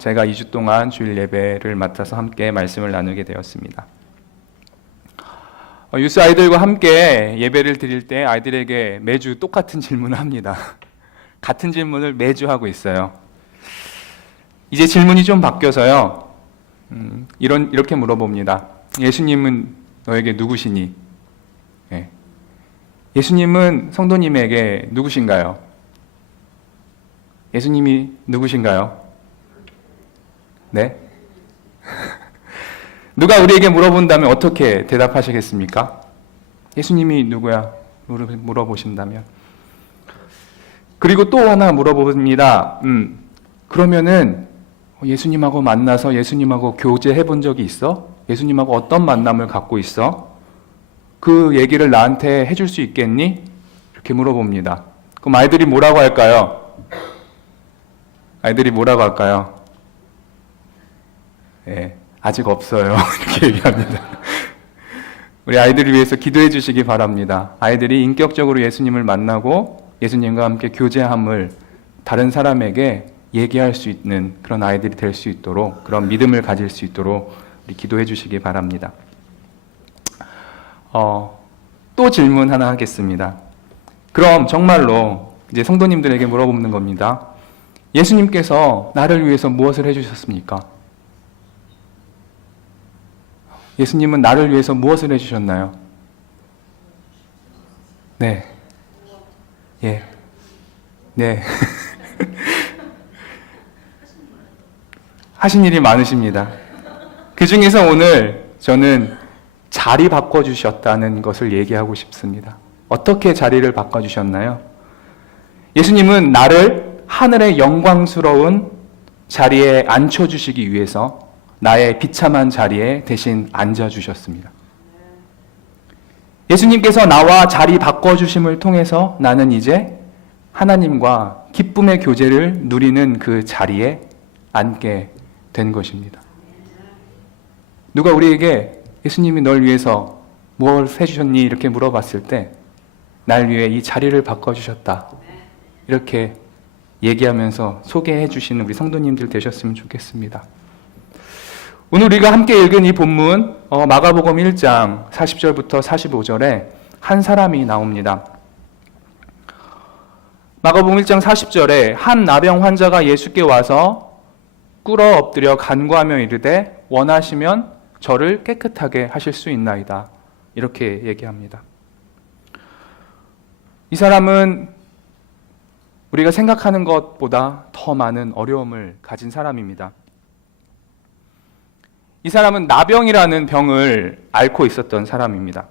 제가 2주 동안 주일 예배를 맡아서 함께 말씀을 나누게 되었습니다. 유스 아이들과 함께 예배를 드릴 때 아이들에게 매주 똑같은 질문을 합니다. 같은 질문을 매주 하고 있어요. 이제 질문이 좀 바뀌어서요. 이렇게 물어봅니다. 예수님은 너에게 누구시니? 네. 예수님은 성도님에게 누구신가요? 예수님이 누구신가요? 네? 누가 우리에게 물어본다면 어떻게 대답하시겠습니까? 예수님이 누구야? 물어보신다면. 그리고 또 하나 물어봅니다. 그러면은 예수님하고 만나서 예수님하고 교제해 본 적이 있어? 예수님하고 어떤 만남을 갖고 있어? 그 얘기를 나한테 해줄 수 있겠니? 이렇게 물어봅니다. 그럼 아이들이 뭐라고 할까요? 아이들이 뭐라고 할까요? 네, 아직 없어요. 이렇게 얘기합니다. 우리 아이들을 위해서 기도해 주시기 바랍니다. 아이들이 인격적으로 예수님을 만나고 예수님과 함께 교제함을 다른 사람에게 얘기할 수 있는 그런 아이들이 될 수 있도록, 그런 믿음을 가질 수 있도록 우리 기도해 주시기 바랍니다. 또 질문 하나 하겠습니다. 그럼 정말로 이제 성도님들에게 물어보는 겁니다. 예수님께서 나를 위해서 무엇을 해주셨습니까? 예수님은 나를 위해서 무엇을 해주셨나요? 네. 예. 네. 하신 일이 많으십니다. 그 중에서 오늘 저는 자리 바꿔주셨다는 것을 얘기하고 싶습니다. 어떻게 자리를 바꿔주셨나요? 예수님은 나를 하늘의 영광스러운 자리에 앉혀주시기 위해서 나의 비참한 자리에 대신 앉아주셨습니다. 예수님께서 나와 자리 바꿔주심을 통해서 나는 이제 하나님과 기쁨의 교제를 누리는 그 자리에 앉게 된 것입니다. 누가 우리에게 예수님이 널 위해서 무엇을 해주셨니? 이렇게 물어봤을 때 날 위해 이 자리를 바꿔주셨다. 이렇게 얘기하면서 소개해 주시는 우리 성도님들 되셨으면 좋겠습니다. 오늘 우리가 함께 읽은 이 본문 마가복음 1장 40절부터 45절에 한 사람이 나옵니다. 마가복음 1장 40절에 한 나병 환자가 예수께 와서 꿇어 엎드려 간구하며 이르되 원하시면 저를 깨끗하게 하실 수 있나이다. 이렇게 얘기합니다. 이 사람은 우리가 생각하는 것보다 더 많은 어려움을 가진 사람입니다. 이 사람은 나병이라는 병을 앓고 있었던 사람입니다.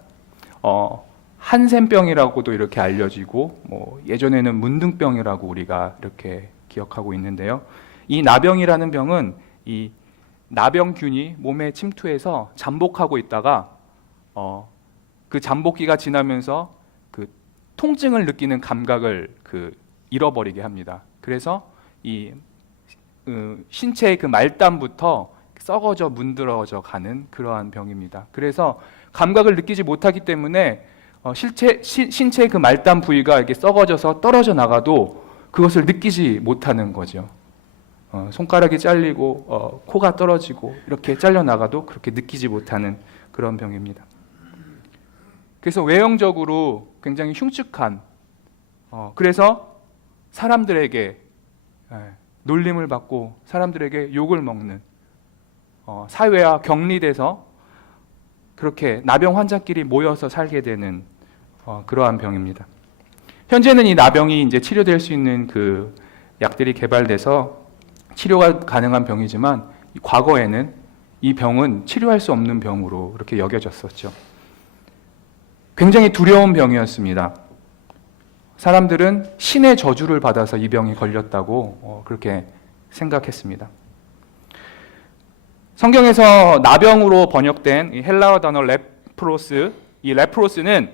한센병이라고도 이렇게 알려지고 예전에는 문둥병이라고 우리가 이렇게 기억하고 있는데요. 이 나병이라는 병은 이 나병균이 몸에 침투해서 잠복하고 있다가 그 잠복기가 지나면서 그 통증을 느끼는 감각을 잃어버리게 합니다. 그래서 이 신체의 그 말단부터 썩어져 문드러져 가는 그러한 병입니다. 그래서 감각을 느끼지 못하기 때문에 신체의 그 말단 부위가 이렇게 썩어져서 떨어져 나가도 그것을 느끼지 못하는 거죠. 손가락이 잘리고 코가 떨어지고 이렇게 잘려 나가도 그렇게 느끼지 못하는 그런 병입니다. 그래서 외형적으로 굉장히 흉측한, 그래서 사람들에게 놀림을 받고 사람들에게 욕을 먹는, 사회와 격리돼서 그렇게 나병 환자끼리 모여서 살게 되는 그러한 병입니다. 현재는 이 나병이 이제 치료될 수 있는 그 약들이 개발돼서 치료가 가능한 병이지만 과거에는 이 병은 치료할 수 없는 병으로 이렇게 여겨졌었죠. 굉장히 두려운 병이었습니다. 사람들은 신의 저주를 받아서 이 병이 걸렸다고 그렇게 생각했습니다. 성경에서 나병으로 번역된 이 헬라어 단어 레프로스, 이 레프로스는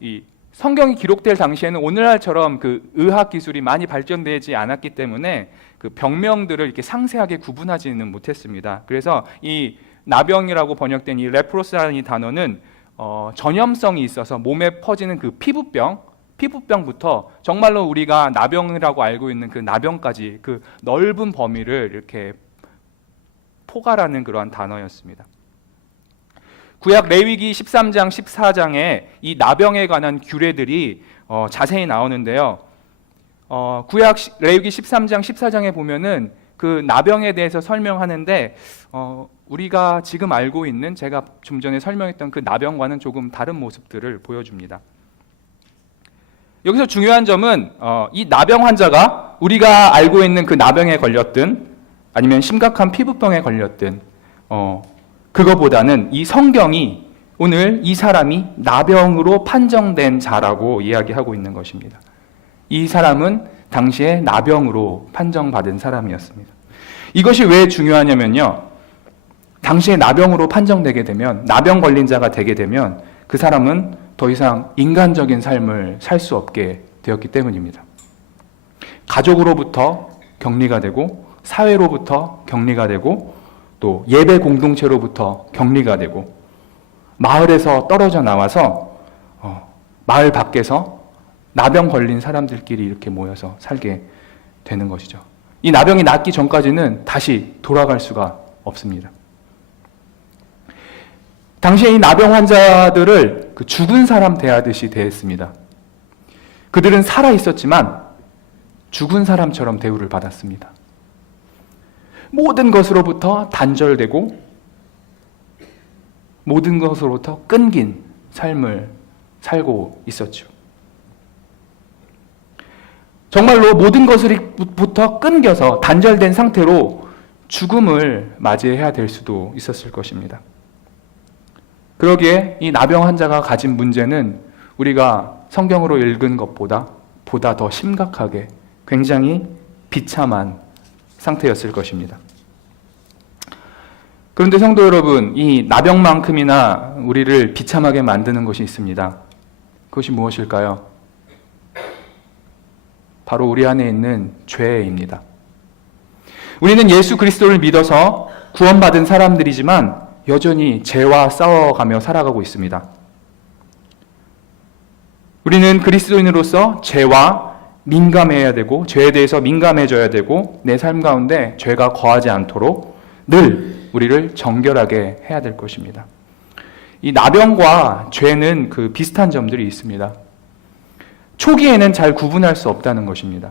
이 성경이 기록될 당시에는 오늘날처럼 그 의학 기술이 많이 발전되지 않았기 때문에 그 병명들을 이렇게 상세하게 구분하지는 못했습니다. 그래서 이 나병이라고 번역된 이 레프로스라는 이 단어는 전염성이 있어서 몸에 퍼지는 그 피부병, 피부병부터 정말로 우리가 나병이라고 알고 있는 그 나병까지 그 넓은 범위를 이렇게 포괄하는 그러한 단어였습니다. 구약 레위기 13장, 14장에 이 나병에 관한 규례들이 자세히 나오는데요. 구약 레위기 13장, 14장에 보면은 그 나병에 대해서 설명하는데 우리가 지금 알고 있는 제가 좀 전에 설명했던 그 나병과는 조금 다른 모습들을 보여줍니다. 여기서 중요한 점은 이 나병 환자가 우리가 알고 있는 그 나병에 걸렸든 아니면 심각한 피부병에 걸렸든 그거보다는 이 성경이 오늘 이 사람이 나병으로 판정된 자라고 이야기하고 있는 것입니다. 이 사람은 당시에 나병으로 판정받은 사람이었습니다. 이것이 왜 중요하냐면요. 당시에 나병으로 판정되게 되면, 나병 걸린 자가 되게 되면 그 사람은 더 이상 인간적인 삶을 살 수 없게 되었기 때문입니다. 가족으로부터 격리가 되고, 사회로부터 격리가 되고, 또 예배 공동체로부터 격리가 되고, 마을에서 떨어져 나와서 마을 밖에서 나병 걸린 사람들끼리 이렇게 모여서 살게 되는 것이죠. 이 나병이 낫기 전까지는 다시 돌아갈 수가 없습니다. 당시에 이 나병 환자들을 그 죽은 사람 대하듯이 대했습니다. 그들은 살아 있었지만 죽은 사람처럼 대우를 받았습니다. 모든 것으로부터 단절되고 모든 것으로부터 끊긴 삶을 살고 있었죠. 정말로 모든 것으로부터 끊겨서 단절된 상태로 죽음을 맞이해야 될 수도 있었을 것입니다. 그러기에 이 나병 환자가 가진 문제는 우리가 성경으로 읽은 것보다 더 심각하게 굉장히 비참한 상태였을 것입니다. 그런데 성도 여러분, 이 나병만큼이나 우리를 비참하게 만드는 것이 있습니다. 그것이 무엇일까요? 바로 우리 안에 있는 죄입니다. 우리는 예수 그리스도를 믿어서 구원받은 사람들이지만 여전히 죄와 싸워가며 살아가고 있습니다. 우리는 그리스도인으로서 죄와 민감해야 되고, 죄에 대해서 민감해져야 되고, 내 삶 가운데 죄가 거하지 않도록 늘 우리를 정결하게 해야 될 것입니다. 이 나병과 죄는 그 비슷한 점들이 있습니다. 초기에는 잘 구분할 수 없다는 것입니다.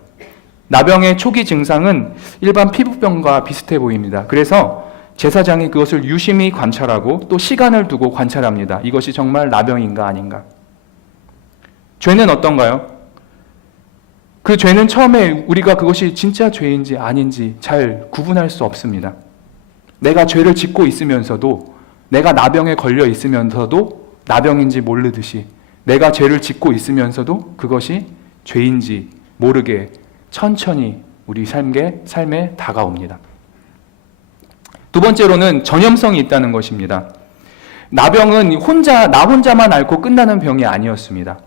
나병의 초기 증상은 일반 피부병과 비슷해 보입니다. 그래서 제사장이 그것을 유심히 관찰하고 또 시간을 두고 관찰합니다. 이것이 정말 나병인가 아닌가. 죄는 어떤가요? 그 죄는 처음에 우리가 그것이 진짜 죄인지 아닌지 잘 구분할 수 없습니다. 내가 죄를 짓고 있으면서도, 내가 나병에 걸려 있으면서도 나병인지 모르듯이 내가 죄를 짓고 있으면서도 그것이 죄인지 모르게 천천히 우리 삶에 다가옵니다. 두 번째로는 전염성이 있다는 것입니다. 나병은 나 혼자만 앓고 끝나는 병이 아니었습니다.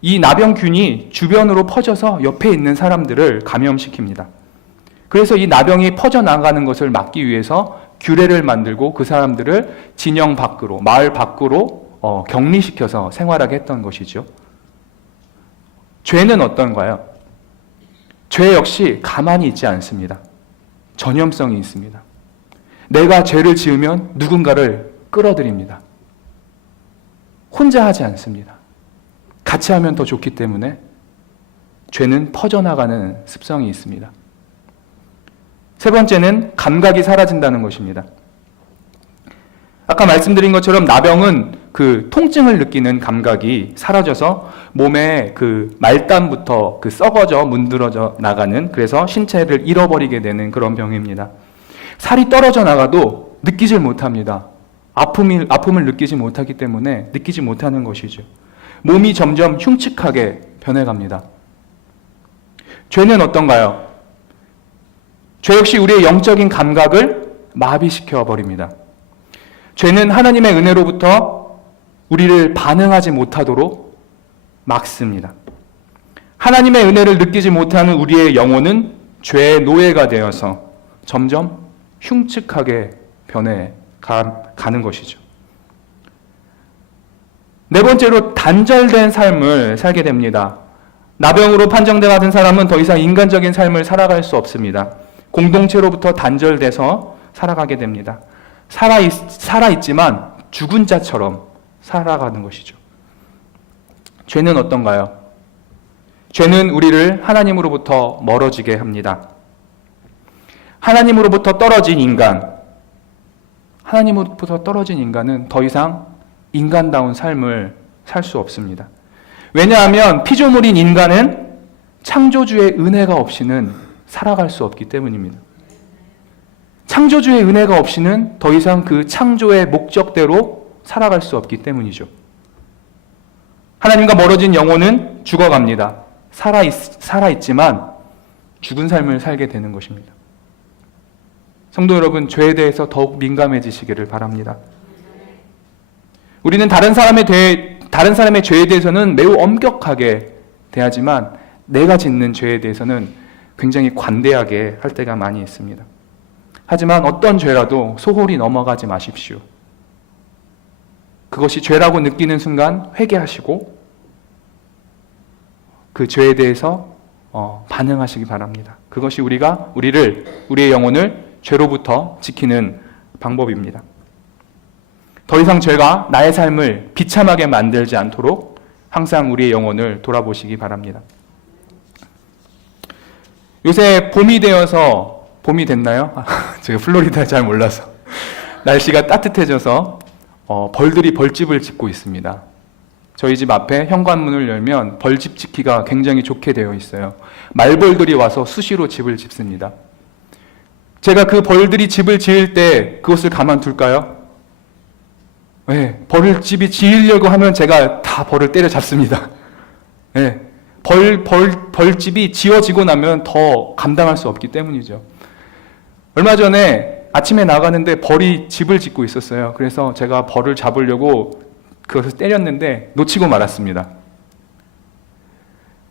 이 나병균이 주변으로 퍼져서 옆에 있는 사람들을 감염시킵니다. 그래서 이 나병이 퍼져나가는 것을 막기 위해서 규례를 만들고 그 사람들을 진영 밖으로, 마을 밖으로 격리시켜서 생활하게 했던 것이죠. 죄는 어떤가요? 죄 역시 가만히 있지 않습니다. 전염성이 있습니다. 내가 죄를 지으면 누군가를 끌어들입니다. 혼자 하지 않습니다. 같이 하면 더 좋기 때문에 죄는 퍼져나가는 습성이 있습니다. 세 번째는 감각이 사라진다는 것입니다. 아까 말씀드린 것처럼 나병은 그 통증을 느끼는 감각이 사라져서 몸에 그 말단부터 그 썩어져 문드러져 나가는, 그래서 신체를 잃어버리게 되는 그런 병입니다. 살이 떨어져 나가도 느끼질 못합니다. 아픔을 느끼지 못하기 때문에 느끼지 못하는 것이죠. 몸이 점점 흉측하게 변해갑니다. 죄는 어떤가요? 죄 역시 우리의 영적인 감각을 마비시켜 버립니다. 죄는 하나님의 은혜로부터 우리를 반응하지 못하도록 막습니다. 하나님의 은혜를 느끼지 못하는 우리의 영혼은 죄의 노예가 되어서 점점 흉측하게 변해 가는 것이죠. 네 번째로 단절된 삶을 살게 됩니다. 나병으로 판정돼 가는 사람은 더 이상 인간적인 삶을 살아갈 수 없습니다. 공동체로부터 단절돼서 살아가게 됩니다. 살아있지만 죽은 자처럼 살아가는 것이죠. 죄는 어떤가요? 죄는 우리를 하나님으로부터 멀어지게 합니다. 하나님으로부터 떨어진 인간은 더 이상 인간다운 삶을 살 수 없습니다. 왜냐하면 피조물인 인간은 창조주의 은혜가 없이는 살아갈 수 없기 때문입니다. 창조주의 은혜가 없이는 더 이상 그 창조의 목적대로 살아갈 수 없기 때문이죠. 하나님과 멀어진 영혼은 죽어갑니다. 살아있지만 죽은 삶을 살게 되는 것입니다. 성도 여러분, 죄에 대해서 더욱 민감해지시기를 바랍니다. 우리는 다른 사람의 죄에 대해서는 매우 엄격하게 대하지만 내가 짓는 죄에 대해서는 굉장히 관대하게 할 때가 많이 있습니다. 하지만 어떤 죄라도 소홀히 넘어가지 마십시오. 그것이 죄라고 느끼는 순간 회개하시고 그 죄에 대해서 반응하시기 바랍니다. 그것이 우리의 영혼을 죄로부터 지키는 방법입니다. 더 이상 죄가 나의 삶을 비참하게 만들지 않도록 항상 우리의 영혼을 돌아보시기 바랍니다. 요새 봄이 됐나요? 제가 플로리다 잘 몰라서. 날씨가 따뜻해져서 벌들이 벌집을 짓고 있습니다. 저희 집 앞에 현관문을 열면 벌집 짓기가 굉장히 좋게 되어 있어요. 말벌들이 와서 수시로 집을 짓습니다. 제가 그 벌들이 집을 지을 때 그것을 가만둘까요? 네, 벌집이 지으려고 하면 제가 다 벌을 때려잡습니다. 네, 벌집이 지어지고 나면 더 감당할 수 없기 때문이죠. 얼마 전에 아침에 나가는데 벌이 집을 짓고 있었어요. 그래서 제가 벌을 잡으려고 그것을 때렸는데 놓치고 말았습니다.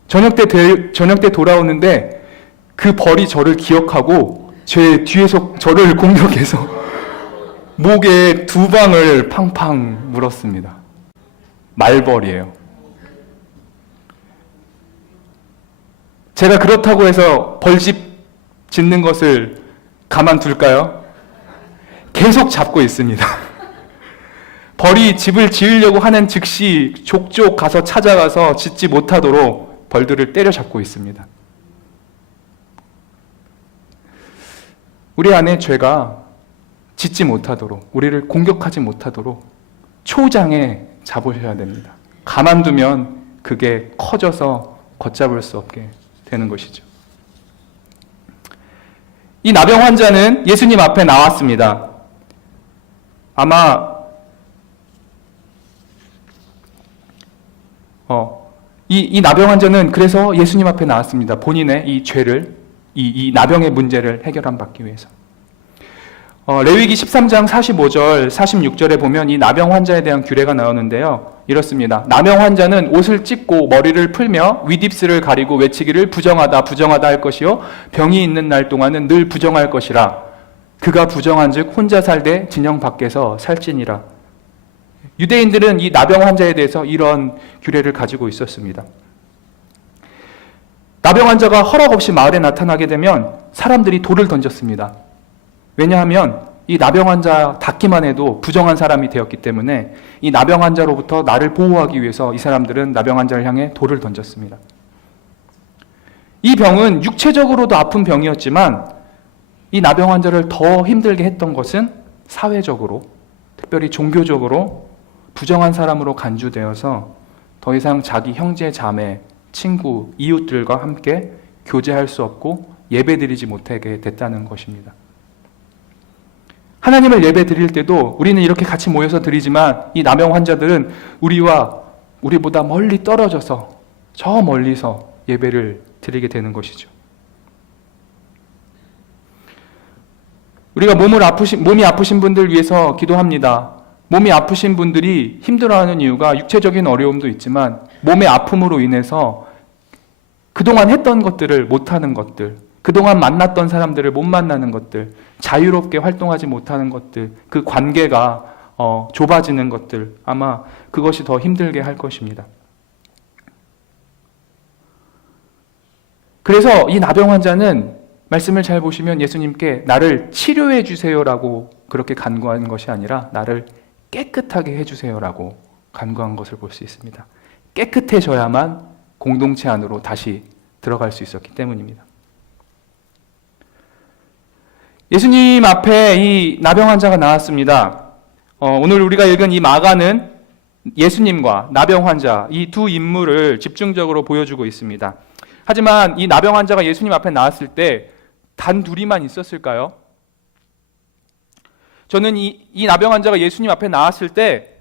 저녁 때 돌아오는데 그 벌이 저를 기억하고 제 뒤에서 저를 공격해서 목에 2방을 팡팡 물었습니다. 말벌이에요. 제가 그렇다고 해서 벌집 짓는 것을 가만둘까요? 계속 잡고 있습니다. 벌이 집을 지으려고 하는 즉시 족족 가서 찾아가서 짓지 못하도록 벌들을 때려잡고 있습니다. 우리 안에 죄가 짓지 못하도록, 우리를 공격하지 못하도록 초장에 잡으셔야 됩니다. 가만두면 그게 커져서 걷잡을 수 없게 되는 것이죠. 이 나병 환자는 예수님 앞에 나왔습니다. 아마 이 나병 환자는 그래서 예수님 앞에 나왔습니다. 본인의 이 죄를, 이 나병의 문제를 해결받기 위해서. 레위기 13장 45절, 46절에 보면 이 나병 환자에 대한 규례가 나오는데요. 이렇습니다. 나병 환자는 옷을 찢고 머리를 풀며 윗입술을 가리고 외치기를 부정하다 부정하다 할 것이요 병이 있는 날 동안은 늘 부정할 것이라. 그가 부정한즉 혼자 살되 진영 밖에서 살지니라. 유대인들은 이 나병 환자에 대해서 이런 규례를 가지고 있었습니다. 나병 환자가 허락 없이 마을에 나타나게 되면 사람들이 돌을 던졌습니다. 왜냐하면 이 나병 환자 닿기만 해도 부정한 사람이 되었기 때문에 이 나병 환자로부터 나를 보호하기 위해서 이 사람들은 나병 환자를 향해 돌을 던졌습니다. 이 병은 육체적으로도 아픈 병이었지만 이 나병 환자를 더 힘들게 했던 것은 사회적으로, 특별히 종교적으로 부정한 사람으로 간주되어서 더 이상 자기 형제, 자매, 친구, 이웃들과 함께 교제할 수 없고 예배드리지 못하게 됐다는 것입니다. 하나님을 예배 드릴 때도 우리는 이렇게 같이 모여서 드리지만 이 나병 환자들은 우리보다 멀리 떨어져서 저 멀리서 예배를 드리게 되는 것이죠. 우리가 몸이 아프신 분들 위해서 기도합니다. 몸이 아프신 분들이 힘들어하는 이유가 육체적인 어려움도 있지만 몸의 아픔으로 인해서 그동안 했던 것들을 못하는 것들, 그동안 만났던 사람들을 못 만나는 것들, 자유롭게 활동하지 못하는 것들, 그 관계가 좁아지는 것들, 아마 그것이 더 힘들게 할 것입니다. 그래서 이 나병 환자는 말씀을 잘 보시면 예수님께 나를 치료해 주세요라고 그렇게 간구한 것이 아니라 나를 깨끗하게 해주세요라고 간구한 것을 볼 수 있습니다. 깨끗해져야만 공동체 안으로 다시 들어갈 수 있었기 때문입니다. 예수님 앞에 이 나병 환자가 나왔습니다. 오늘 우리가 읽은 이 마가는 예수님과 나병 환자 이 두 인물을 집중적으로 보여주고 있습니다. 하지만 이 나병 환자가 예수님 앞에 나왔을 때 단 둘이만 있었을까요? 저는 이 나병 환자가 예수님 앞에 나왔을 때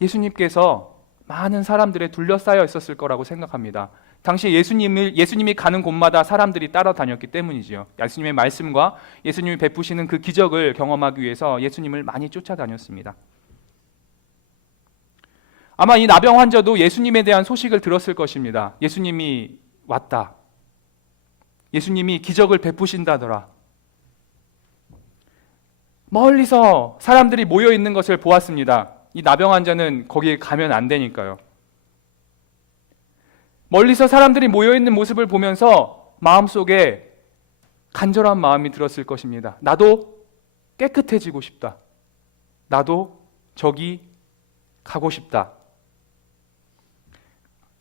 예수님께서 많은 사람들에 둘러싸여 있었을 거라고 생각합니다. 당시 예수님이 가는 곳마다 사람들이 따라다녔기 때문이지요. 예수님의 말씀과 예수님이 베푸시는 그 기적을 경험하기 위해서 예수님을 많이 쫓아다녔습니다. 아마 이 나병 환자도 예수님에 대한 소식을 들었을 것입니다. 예수님이 왔다. 예수님이 기적을 베푸신다더라. 멀리서 사람들이 모여 있는 것을 보았습니다. 이 나병 환자는 거기에 가면 안 되니까요. 멀리서 사람들이 모여 있는 모습을 보면서 마음속에 간절한 마음이 들었을 것입니다. 나도 깨끗해지고 싶다. 나도 저기 가고 싶다.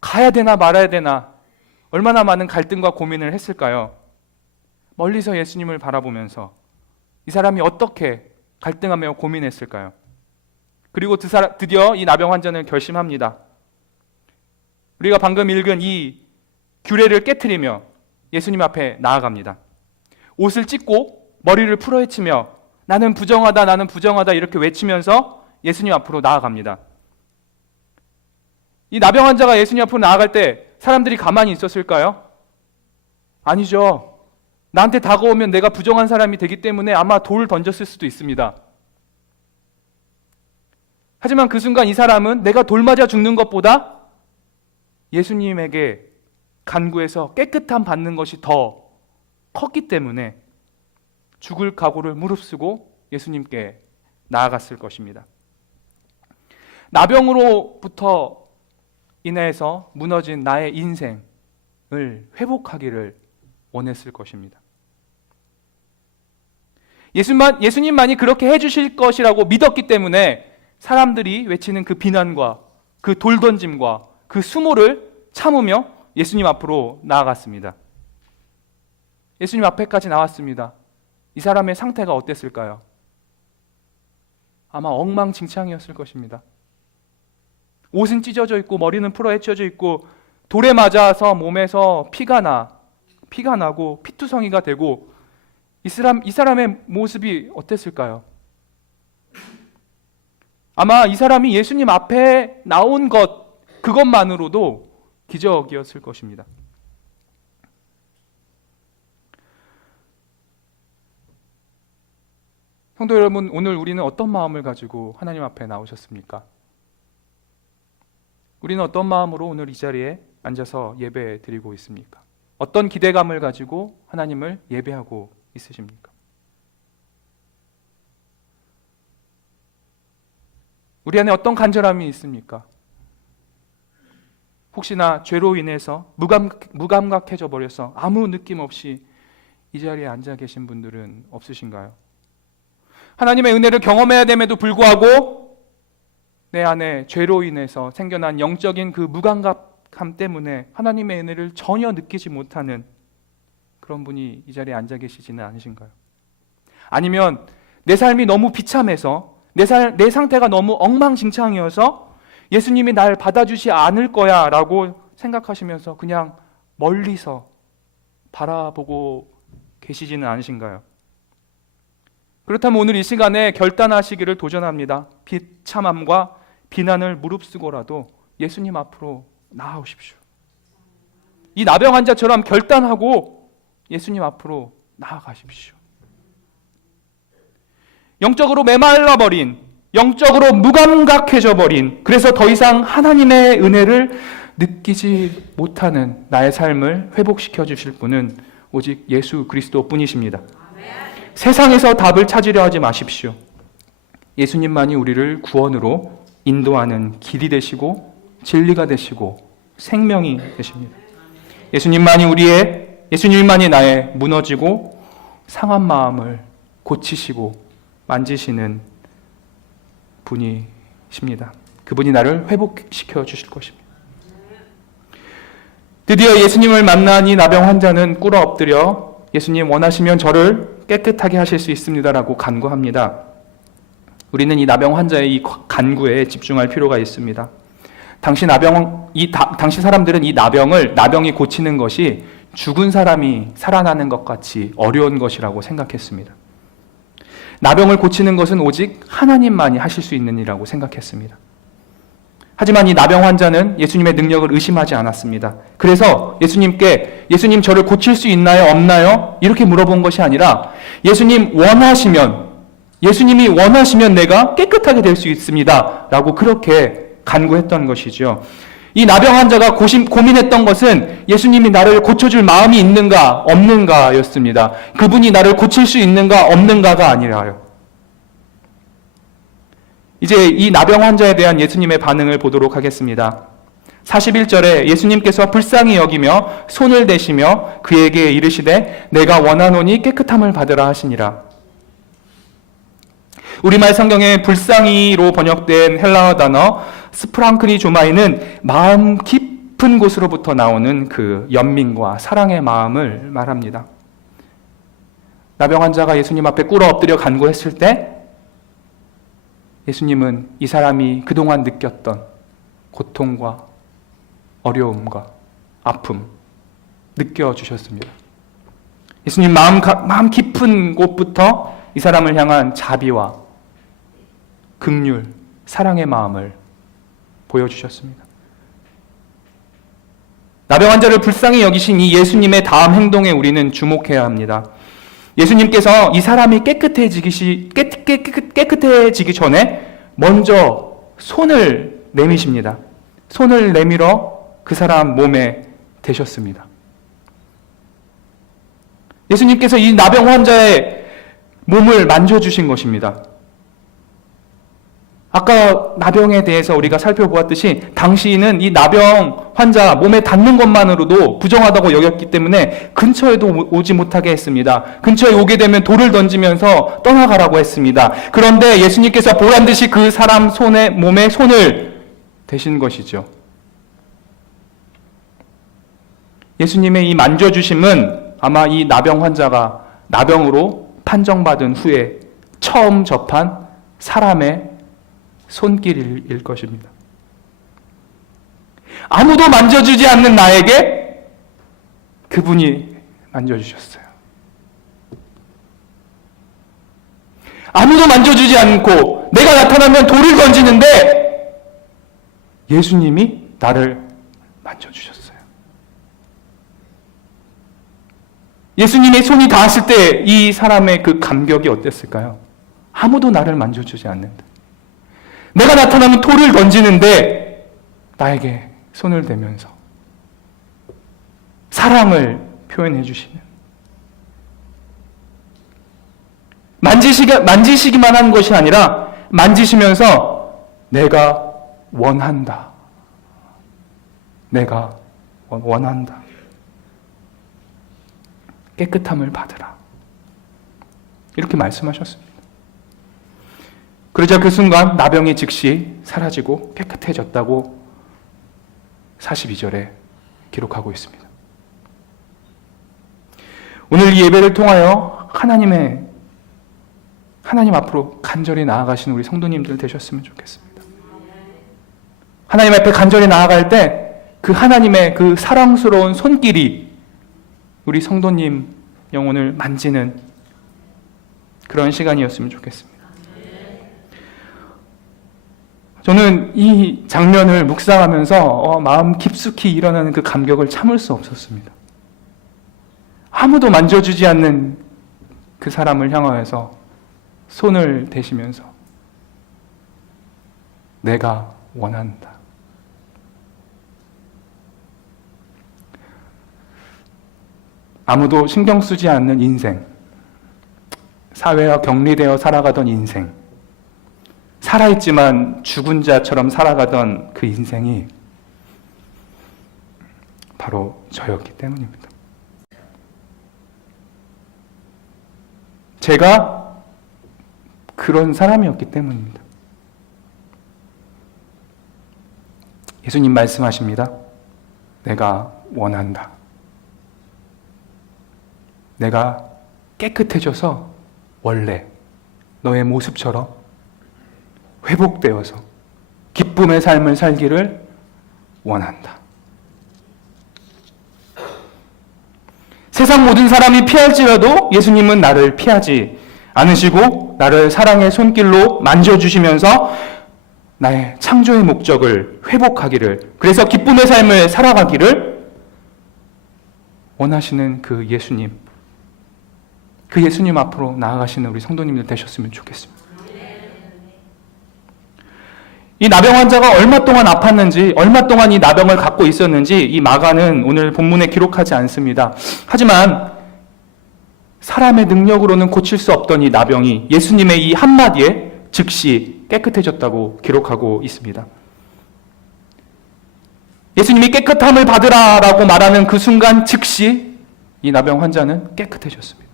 가야 되나 말아야 되나 얼마나 많은 갈등과 고민을 했을까요? 멀리서 예수님을 바라보면서 이 사람이 어떻게 갈등하며 고민했을까요? 그리고 드디어 이 나병 환자는 결심합니다. 우리가 방금 읽은 이 규례를 깨트리며 예수님 앞에 나아갑니다. 옷을 찢고 머리를 풀어헤치며 나는 부정하다, 나는 부정하다 이렇게 외치면서 예수님 앞으로 나아갑니다. 이 나병 환자가 예수님 앞으로 나아갈 때 사람들이 가만히 있었을까요? 아니죠. 나한테 다가오면 내가 부정한 사람이 되기 때문에 아마 돌을 던졌을 수도 있습니다. 하지만 그 순간 이 사람은 내가 돌 맞아 죽는 것보다 예수님에게 간구해서 깨끗함 받는 것이 더 컸기 때문에 죽을 각오를 무릅쓰고 예수님께 나아갔을 것입니다. 나병으로부터 인해서 무너진 나의 인생을 회복하기를 원했을 것입니다. 예수님만이 그렇게 해주실 것이라고 믿었기 때문에 사람들이 외치는 그 비난과 그 돌 던짐과 그 수모를 참으며 예수님 앞으로 나아갔습니다. 예수님 앞에까지 나왔습니다. 이 사람의 상태가 어땠을까요? 아마 엉망진창이었을 것입니다. 옷은 찢어져 있고 머리는 풀어헤쳐져 있고 돌에 맞아서 몸에서 피가 나고 피투성이가 되고 이 사람의 모습이 어땠을까요? 아마 이 사람이 예수님 앞에 나온 그것만으로도 기적이었을 것입니다. 성도 여러분, 오늘 우리는 어떤 마음을 가지고 하나님 앞에 나오셨습니까? 우리는 어떤 마음으로 오늘 이 자리에 앉아서 예배 드리고 있습니까? 어떤 기대감을 가지고 하나님을 예배하고 있으십니까? 우리 안에 어떤 간절함이 있습니까? 혹시나 죄로 인해서 무감각해져 버려서 아무 느낌 없이 이 자리에 앉아 계신 분들은 없으신가요? 하나님의 은혜를 경험해야 됨에도 불구하고 내 안에 죄로 인해서 생겨난 영적인 그 무감각함 때문에 하나님의 은혜를 전혀 느끼지 못하는 그런 분이 이 자리에 앉아 계시지는 않으신가요? 아니면 내 삶이 너무 비참해서 내 상태가 너무 엉망진창이어서 예수님이 날 받아주지 않을 거야 라고 생각하시면서 그냥 멀리서 바라보고 계시지는 않으신가요? 그렇다면 오늘 이 시간에 결단하시기를 도전합니다. 비참함과 비난을 무릅쓰고라도 예수님 앞으로 나아오십시오. 이 나병 환자처럼 결단하고 예수님 앞으로 나아가십시오. 영적으로 메말라버린, 영적으로 무감각해져 버린, 그래서 더 이상 하나님의 은혜를 느끼지 못하는 나의 삶을 회복시켜 주실 분은 오직 예수 그리스도 뿐이십니다. 세상에서 답을 찾으려 하지 마십시오. 예수님만이 우리를 구원으로 인도하는 길이 되시고 진리가 되시고 생명이 되십니다. 예수님만이 나의 무너지고 상한 마음을 고치시고 만지시는 분이십니다. 그분이 나를 회복시켜 주실 것입니다. 드디어 예수님을 만난 이 나병 환자는 꿇어 엎드려 예수님 원하시면 저를 깨끗하게 하실 수 있습니다라고 간구합니다. 우리는 이 나병 환자의 이 간구에 집중할 필요가 있습니다. 당시 사람들은 이 나병이 고치는 것이 죽은 사람이 살아나는 것 같이 어려운 것이라고 생각했습니다. 나병을 고치는 것은 오직 하나님만이 하실 수 있는 일이라고 생각했습니다. 하지만 이 나병 환자는 예수님의 능력을 의심하지 않았습니다. 그래서 예수님 저를 고칠 수 있나요? 없나요? 이렇게 물어본 것이 아니라 예수님이 원하시면 내가 깨끗하게 될 수 있습니다. 라고 그렇게 간구했던 것이죠. 이 나병 환자가 고민했던 것은 예수님이 나를 고쳐줄 마음이 있는가 없는가였습니다. 그분이 나를 고칠 수 있는가 없는가가 아니라요. 이제 이 나병 환자에 대한 예수님의 반응을 보도록 하겠습니다. 41절에 예수님께서 불쌍히 여기며 손을 대시며 그에게 이르시되 내가 원하노니 깨끗함을 받으라 하시니라. 우리말 성경에 불쌍히로 번역된 헬라어 단어 스프랑크니조마이는 마음 깊은 곳으로부터 나오는 그 연민과 사랑의 마음을 말합니다. 나병 환자가 예수님 앞에 꿇어 엎드려 간구했을 때 예수님은 이 사람이 그동안 느꼈던 고통과 어려움과 아픔 느껴주셨습니다. 예수님 마음 깊은 곳부터 이 사람을 향한 자비와 긍휼, 사랑의 마음을 보여주셨습니다. 나병 환자를 불쌍히 여기신 이 예수님의 다음 행동에 우리는 주목해야 합니다. 예수님께서 이 사람이 깨끗해지기 전에 먼저 손을 내미십니다. 손을 내밀어 그 사람 몸에 대셨습니다. 예수님께서 이 나병 환자의 몸을 만져주신 것입니다. 아까 나병에 대해서 우리가 살펴보았듯이 당시인은 이 나병 환자 몸에 닿는 것만으로도 부정하다고 여겼기 때문에 근처에도 오지 못하게 했습니다. 근처에 오게 되면 돌을 던지면서 떠나가라고 했습니다. 그런데 예수님께서 보란듯이 그 사람 몸에 손을 대신 것이죠. 예수님의 이 만져주심은 아마 이 나병 환자가 나병으로 판정받은 후에 처음 접한 사람의 손길일 것입니다. 아무도 만져주지 않는 나에게 그분이 만져주셨어요. 아무도 만져주지 않고 내가 나타나면 돌을 던지는데 예수님이 나를 만져주셨어요. 예수님의 손이 닿았을 때 이 사람의 그 감격이 어땠을까요? 아무도 나를 만져주지 않는다. 내가 나타나면 돌을 던지는데 나에게 손을 대면서 사랑을 표현해 주시는, 만지시기만 한 것이 아니라 만지시면서 내가 원한다. 내가 원한다. 깨끗함을 받으라. 이렇게 말씀하셨습니다. 그러자 그 순간 나병이 즉시 사라지고 깨끗해졌다고 42절에 기록하고 있습니다. 오늘 이 예배를 통하여 하나님 앞으로 간절히 나아가시는 우리 성도님들 되셨으면 좋겠습니다. 하나님 앞에 간절히 나아갈 때 그 하나님의 그 사랑스러운 손길이 우리 성도님 영혼을 만지는 그런 시간이었으면 좋겠습니다. 저는 이 장면을 묵상하면서 마음 깊숙이 일어나는 그 감격을 참을 수 없었습니다. 아무도 만져주지 않는 그 사람을 향하여서 손을 대시면서 내가 원한다. 아무도 신경 쓰지 않는 인생, 사회와 격리되어 살아가던 인생, 살아있지만 죽은 자처럼 살아가던 그 인생이 바로 저였기 때문입니다. 제가 그런 사람이었기 때문입니다. 예수님 말씀하십니다. 내가 원한다. 내가 깨끗해져서 원래 너의 모습처럼 회복되어서 기쁨의 삶을 살기를 원한다. 세상 모든 사람이 피할지라도 예수님은 나를 피하지 않으시고 나를 사랑의 손길로 만져주시면서 나의 창조의 목적을 회복하기를, 그래서 기쁨의 삶을 살아가기를 원하시는 그 예수님 앞으로 나아가시는 우리 성도님들 되셨으면 좋겠습니다. 이 나병 환자가 얼마 동안 아팠는지, 얼마 동안 이 나병을 갖고 있었는지 이 마가는 오늘 본문에 기록하지 않습니다. 하지만 사람의 능력으로는 고칠 수 없던 이 나병이 예수님의 이 한마디에 즉시 깨끗해졌다고 기록하고 있습니다. 예수님이 깨끗함을 받으라라고 말하는 그 순간 즉시 이 나병 환자는 깨끗해졌습니다.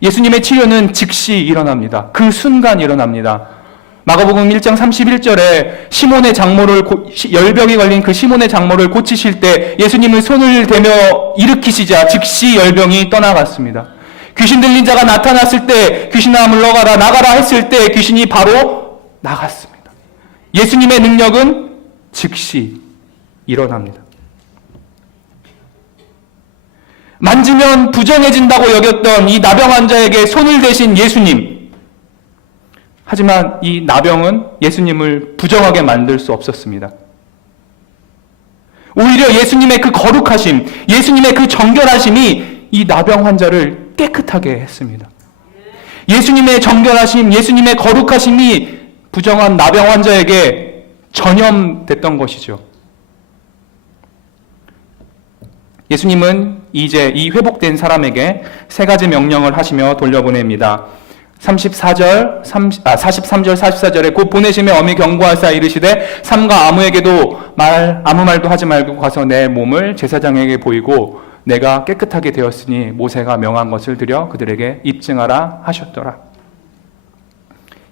예수님의 치료는 즉시 일어납니다. 그 순간 일어납니다. 마가복음 1장 31절에 시몬의 장모를 열병이 걸린 그 시몬의 장모를 고치실 때 예수님은 손을 대며 일으키시자 즉시 열병이 떠나갔습니다. 귀신 들린 자가 나타났을 때 귀신아 물러가라, 나가라 했을 때 귀신이 바로 나갔습니다. 예수님의 능력은 즉시 일어납니다. 만지면 부정해진다고 여겼던 이 나병 환자에게 손을 대신 예수님. 하지만 이 나병은 예수님을 부정하게 만들 수 없었습니다. 오히려 예수님의 그 거룩하심, 예수님의 그 정결하심이 이 나병 환자를 깨끗하게 했습니다. 예수님의 정결하심, 예수님의 거룩하심이 부정한 나병 환자에게 전염됐던 것이죠. 예수님은 이제 이 회복된 사람에게 세 가지 명령을 하시며 돌려보냅니다. 43절, 44절에 곧 보내심에 엄히 경고하사 이르시되 삼가 아무에게도 아무 말도 하지 말고 가서 내 몸을 제사장에게 보이고 내가 깨끗하게 되었으니 모세가 명한 것을 드려 그들에게 입증하라 하셨더라.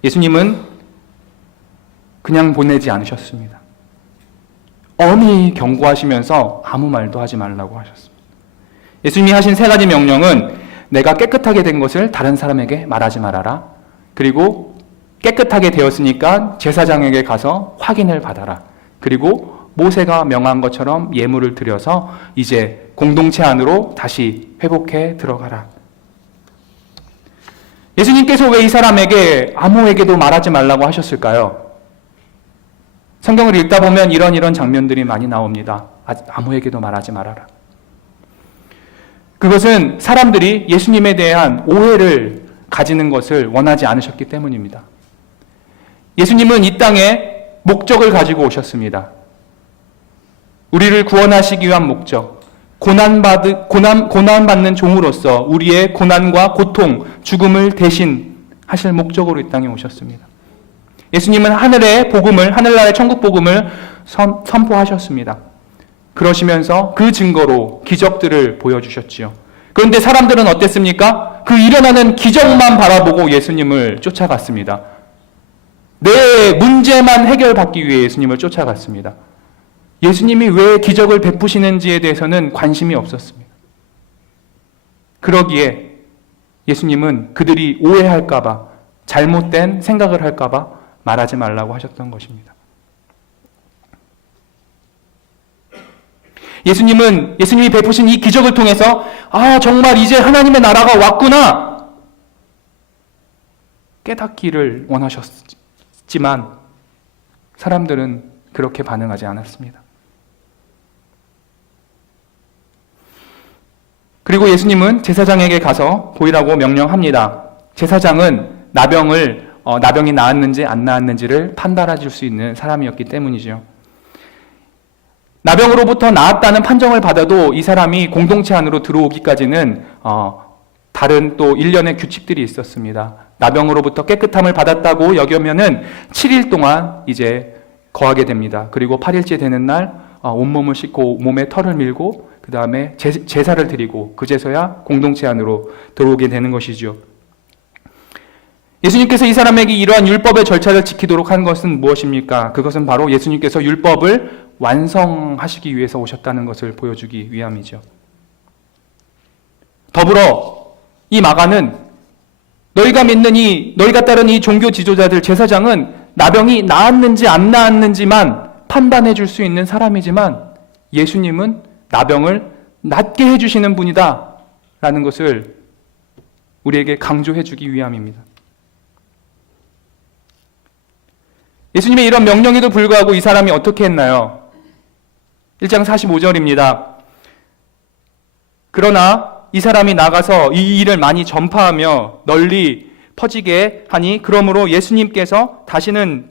예수님은 그냥 보내지 않으셨습니다. 엄히 경고하시면서 아무 말도 하지 말라고 하셨습니다. 예수님이 하신 세 가지 명령은 내가 깨끗하게 된 것을 다른 사람에게 말하지 말아라. 그리고 깨끗하게 되었으니까 제사장에게 가서 확인을 받아라. 그리고 모세가 명한 것처럼 예물을 드려서 이제 공동체 안으로 다시 회복해 들어가라. 예수님께서 왜 이 사람에게 아무에게도 말하지 말라고 하셨을까요? 성경을 읽다 보면 이런 장면들이 많이 나옵니다. 아무에게도 말하지 말아라. 그것은 사람들이 예수님에 대한 오해를 가지는 것을 원하지 않으셨기 때문입니다. 예수님은 이 땅에 목적을 가지고 오셨습니다. 우리를 구원하시기 위한 목적, 고난받는 종으로서 우리의 고난과 고통, 죽음을 대신하실 목적으로 이 땅에 오셨습니다. 예수님은 하늘의 복음을, 하늘나라의 천국 복음을 선포하셨습니다. 그러시면서 그 증거로 기적들을 보여주셨지요. 그런데 사람들은 어땠습니까? 그 일어나는 기적만 바라보고 예수님을 쫓아갔습니다. 내 문제만 해결받기 위해 예수님을 쫓아갔습니다. 예수님이 왜 기적을 베푸시는지에 대해서는 관심이 없었습니다. 그러기에 예수님은 그들이 오해할까봐, 잘못된 생각을 할까봐 말하지 말라고 하셨던 것입니다. 예수님이 베푸신 이 기적을 통해서 정말 이제 하나님의 나라가 왔구나 깨닫기를 원하셨지만 사람들은 그렇게 반응하지 않았습니다. 그리고 예수님은 제사장에게 가서 보이라고 명령합니다. 제사장은 나병이 나았는지 안 나았는지를 판단해 줄 수 있는 사람이었기 때문이죠. 나병으로부터 나았다는 판정을 받아도 이 사람이 공동체 안으로 들어오기까지는 다른 또 일련의 규칙들이 있었습니다. 나병으로부터 깨끗함을 받았다고 여겨면은 7일 동안 이제 거하게 됩니다. 그리고 8일째 되는 날 온몸을 씻고 몸에 털을 밀고 그 다음에 제사를 드리고 그제서야 공동체 안으로 들어오게 되는 것이죠. 예수님께서 이 사람에게 이러한 율법의 절차를 지키도록 한 것은 무엇입니까? 그것은 바로 예수님께서 율법을 완성하시기 위해서 오셨다는 것을 보여주기 위함이죠. 더불어 이 마가는 너희가 따른 이 종교 지도자들 제사장은 나병이 나았는지 안 나았는지만 판단해 줄 수 있는 사람이지만 예수님은 나병을 낫게 해주시는 분이다 라는 것을 우리에게 강조해 주기 위함입니다. 예수님의 이런 명령에도 불구하고 이 사람이 어떻게 했나요? 1장 45절입니다. 그러나 이 사람이 나가서 이 일을 많이 전파하며 널리 퍼지게 하니 그러므로 예수님께서 다시는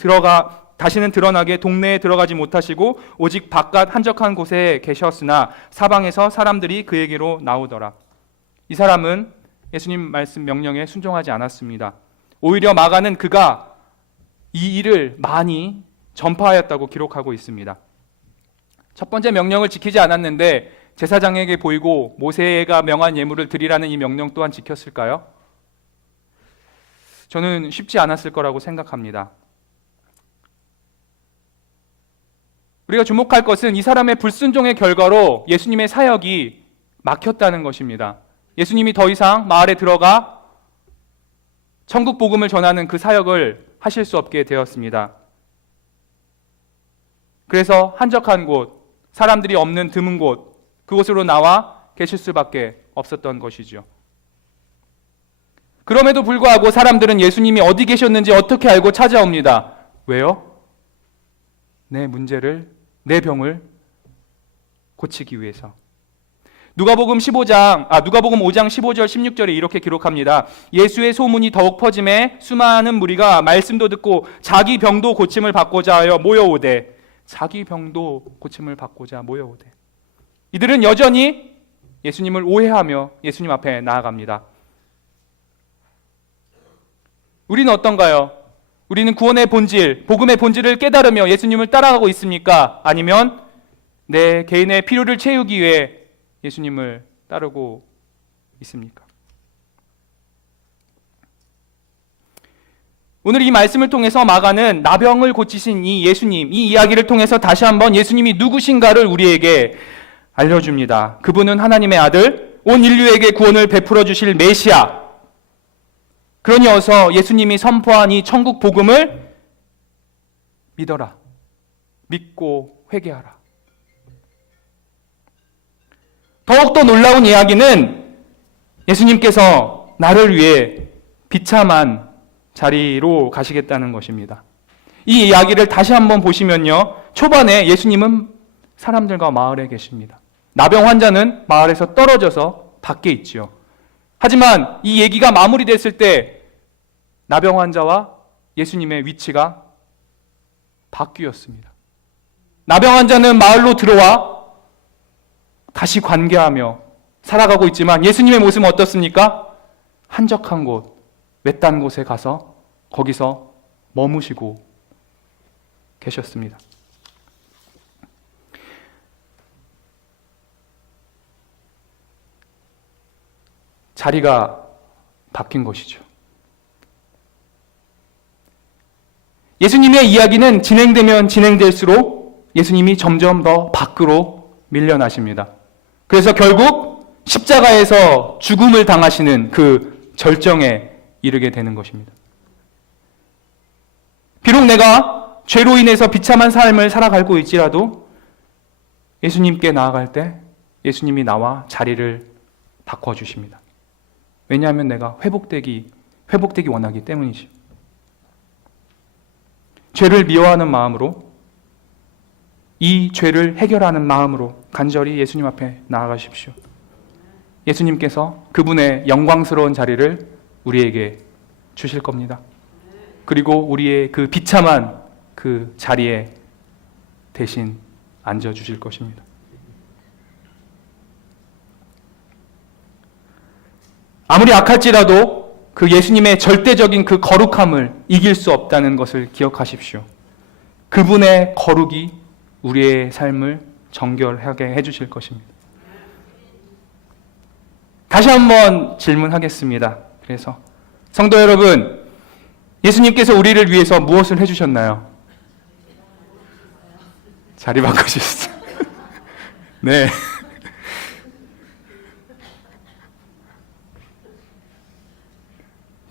드러나게 동네에 들어가지 못하시고 오직 바깥 한적한 곳에 계셨으나 사방에서 사람들이 그에게로 나오더라. 이 사람은 예수님 말씀 명령에 순종하지 않았습니다. 오히려 마가는 그가 이 일을 많이 전파하였다고 기록하고 있습니다. 첫 번째 명령을 지키지 않았는데 제사장에게 보이고 모세가 명한 예물을 드리라는 이 명령 또한 지켰을까요? 저는 쉽지 않았을 거라고 생각합니다. 우리가 주목할 것은 이 사람의 불순종의 결과로 예수님의 사역이 막혔다는 것입니다. 예수님이 더 이상 마을에 들어가 천국 복음을 전하는 그 사역을 하실 수 없게 되었습니다. 그래서 한적한 곳, 사람들이 없는 드문 곳, 그곳으로 나와 계실 수밖에 없었던 것이죠. 그럼에도 불구하고 사람들은 예수님이 어디 계셨는지 어떻게 알고 찾아옵니다. 왜요? 내 문제를, 내 병을 고치기 위해서. 누가복음 5장 15절 16절에 이렇게 기록합니다. 예수의 소문이 더욱 퍼짐에 수많은 무리가 말씀도 듣고 자기 병도 고침을 받고자 하여 모여오되. 자기 병도 고침을 받고자 모여오되. 이들은 여전히 예수님을 오해하며 예수님 앞에 나아갑니다. 우리는 어떤가요? 우리는 구원의 본질, 복음의 본질을 깨달으며 예수님을 따라가고 있습니까? 아니면 내 개인의 필요를 채우기 위해 예수님을 따르고 있습니까? 오늘 이 말씀을 통해서 마가는 나병을 고치신 이 예수님, 이 이야기를 통해서 다시 한번 예수님이 누구신가를 우리에게 알려줍니다. 그분은 하나님의 아들, 온 인류에게 구원을 베풀어 주실 메시아. 그러니 어서 예수님이 선포한 이 천국 복음을 믿어라. 믿고 회개하라. 더욱더 놀라운 이야기는 예수님께서 나를 위해 비참한 자리로 가시겠다는 것입니다. 이 이야기를 다시 한번 보시면요. 초반에 예수님은 사람들과 마을에 계십니다. 나병 환자는 마을에서 떨어져서 밖에 있지요. 하지만 이 얘기가 마무리됐을 때 나병 환자와 예수님의 위치가 바뀌었습니다. 나병 환자는 마을로 들어와 다시 관계하며 살아가고 있지만 예수님의 모습은 어떻습니까? 한적한 곳, 외딴 곳에 가서 거기서 머무시고 계셨습니다. 자리가 바뀐 것이죠. 예수님의 이야기는 진행되면 진행될수록 예수님이 점점 더 밖으로 밀려나십니다. 그래서 결국 십자가에서 죽음을 당하시는 그 절정에 이르게 되는 것입니다. 비록 내가 죄로 인해서 비참한 삶을 살아가고 있지라도 예수님께 나아갈 때 예수님이 나와 자리를 바꿔주십니다. 왜냐하면 내가 회복되기 원하기 때문이죠. 죄를 미워하는 마음으로, 이 죄를 해결하는 마음으로 간절히 예수님 앞에 나아가십시오. 예수님께서 그분의 영광스러운 자리를 우리에게 주실 겁니다. 그리고 우리의 그 비참한 그 자리에 대신 앉아주실 것입니다. 아무리 악할지라도 그 예수님의 절대적인 그 거룩함을 이길 수 없다는 것을 기억하십시오. 그분의 거룩이 우리의 삶을 정결하게 해주실 것입니다. 다시 한번 질문하겠습니다. 그래서 성도 여러분, 예수님께서 우리를 위해서 무엇을 해주셨나요? 자리 바꾸셨어요. 네.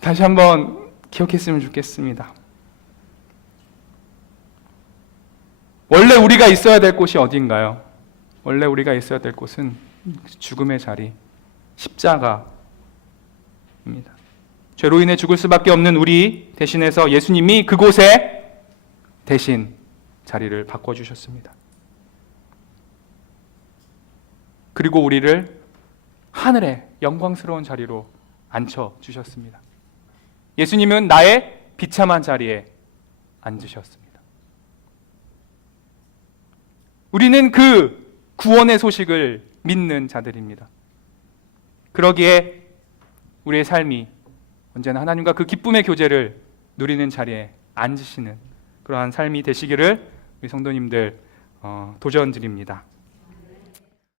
다시 한번 기억했으면 좋겠습니다. 원래 우리가 있어야 될 곳이 어딘가요? 원래 우리가 있어야 될 곳은 죽음의 자리, 십자가입니다. 죄로 인해 죽을 수밖에 없는 우리 대신해서 예수님이 그곳에 대신 자리를 바꿔주셨습니다. 그리고 우리를 하늘의 영광스러운 자리로 앉혀주셨습니다. 예수님은 나의 비참한 자리에 앉으셨습니다. 우리는 그 구원의 소식을 믿는 자들입니다. 그러기에 우리의 삶이 언제나 하나님과 그 기쁨의 교제를 누리는 자리에 앉으시는 그러한 삶이 되시기를 우리 성도님들 도전드립니다.